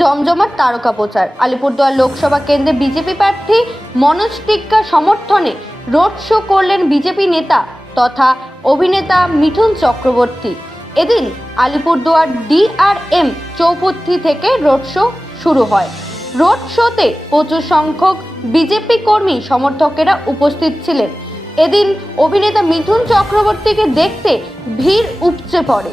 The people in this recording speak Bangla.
জমজমাট তারকা প্রচার। আলিপুরদুয়ার লোকসভা কেন্দ্রে বিজেপি প্রার্থী মনোজ টিক্কা সমর্থনে রোড শো করলেন বিজেপি নেতা তথা অভিনেতা মিঠুন চক্রবর্তী। এদিন আলিপুরদুয়ার ডিআরএম চৌপথি থেকে রোড শো শুরু হয়। রোড শোতে প্রচুর সংখ্যক বিজেপি কর্মী সমর্থকেরা উপস্থিত ছিলেন। এদিন অভিনেতা মিঠুন চক্রবর্তীকে দেখতে ভিড় উপচে পড়ে।